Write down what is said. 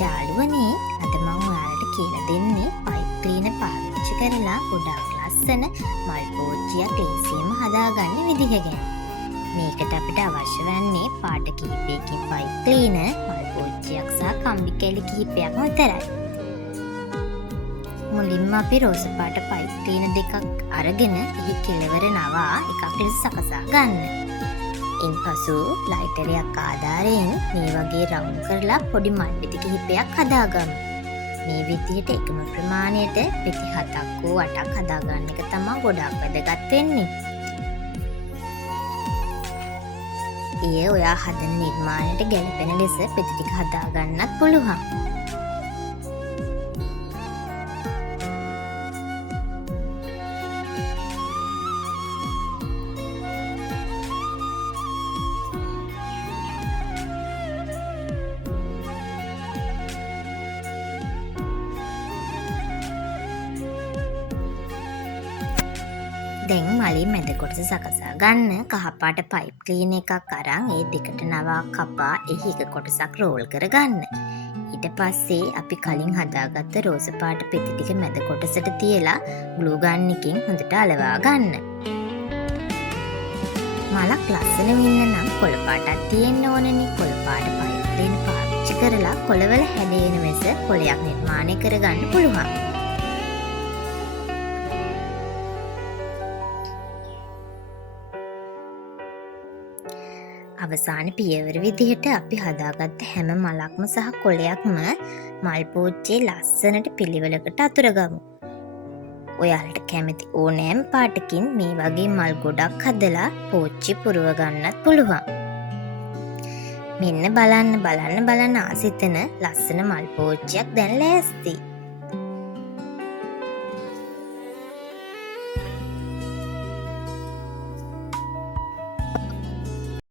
යාළුවනේ අද මම ඔයාලට කියලා දෙන්නේ පයිප් ක්ලීනර් පාවිච්චි කරලා ගොඩාක් ලස්සන මල් පෝච්චියක් ලේසියෙන්ම හදාගන්න විදිහ ගැන. මේකට අපිට අවශ්‍ය වන්නේ පාට කිහිපයකින් පයිප් ක්ලීනර්, මල් පෝච්චියක් සහ කම්බි කැලි කිහිපයක් විතරයි. මුලින්ම අපි රෝස පාට පයිප් ක්ලීනර් දෙකක් අරගෙන එහි කෙළවර නවා එකක් ලෙස සකසා ගන්න. ඉන්පසු ලයිටරයක් ආධාරයෙන් මේ වගේ රවුම් කරලා පොඩි මල් පෙති කිහිපයක් හදාගමු. මේ විදිහට එකම ප්‍රමාණයට පෙති 7ක් හෝ 8ක් හදාගන්න එක තමයි ගොඩාක් වැදගත් වෙන්නේ. ඒ ඔයා හදන නිර්මාණයට ගැලපෙන ලෙස පෙති ටික හදාගන්නත් පුළුවන්. දැන් මලේ මැද කොටස සකසා ගන්න කහපාට පයිප් ක්ලීනර් එකක් අරන් ඒ දෙකට නවා කපා එහි එක කොටසක් රෝල් කරගන්න. ඊට පස්සේ අපි කලින් හදාගත්ත රෝස පාට පෙති ටික මැද කොටසට තියලා ග්ලූ ගන් එකකින් හොඳට අලවා ගන්න. මලක් ලස්සන වෙන්න නම් කොළ පාටක් තියෙන්න ඕනනේ. කොළ පාට පයිප් ක්ලීනර් පාවිච්චි කරලා කොළවල හැඩයෙන වෙස කොළයක් නිර්මාණය කරගන්න පුළුවන්. අවසාන පියවර විදිහට අපි හදාගත්ත හැම මලක්ම සහ කොළයක්ම මල් පෝච්චියේ ලස්සනට පිළිවෙලකට අතුරගමු. ඔයාලට කැමති ඕනෑම පාටකින් මේ වගේ මල් ගොඩක් හදලා පෝච්චි පුරව ගන්නත් පුළුවන්. මෙන්න බලන්න ආසිතන ලස්සන මල් පෝච්චියක් දැන් ලෑස්ති.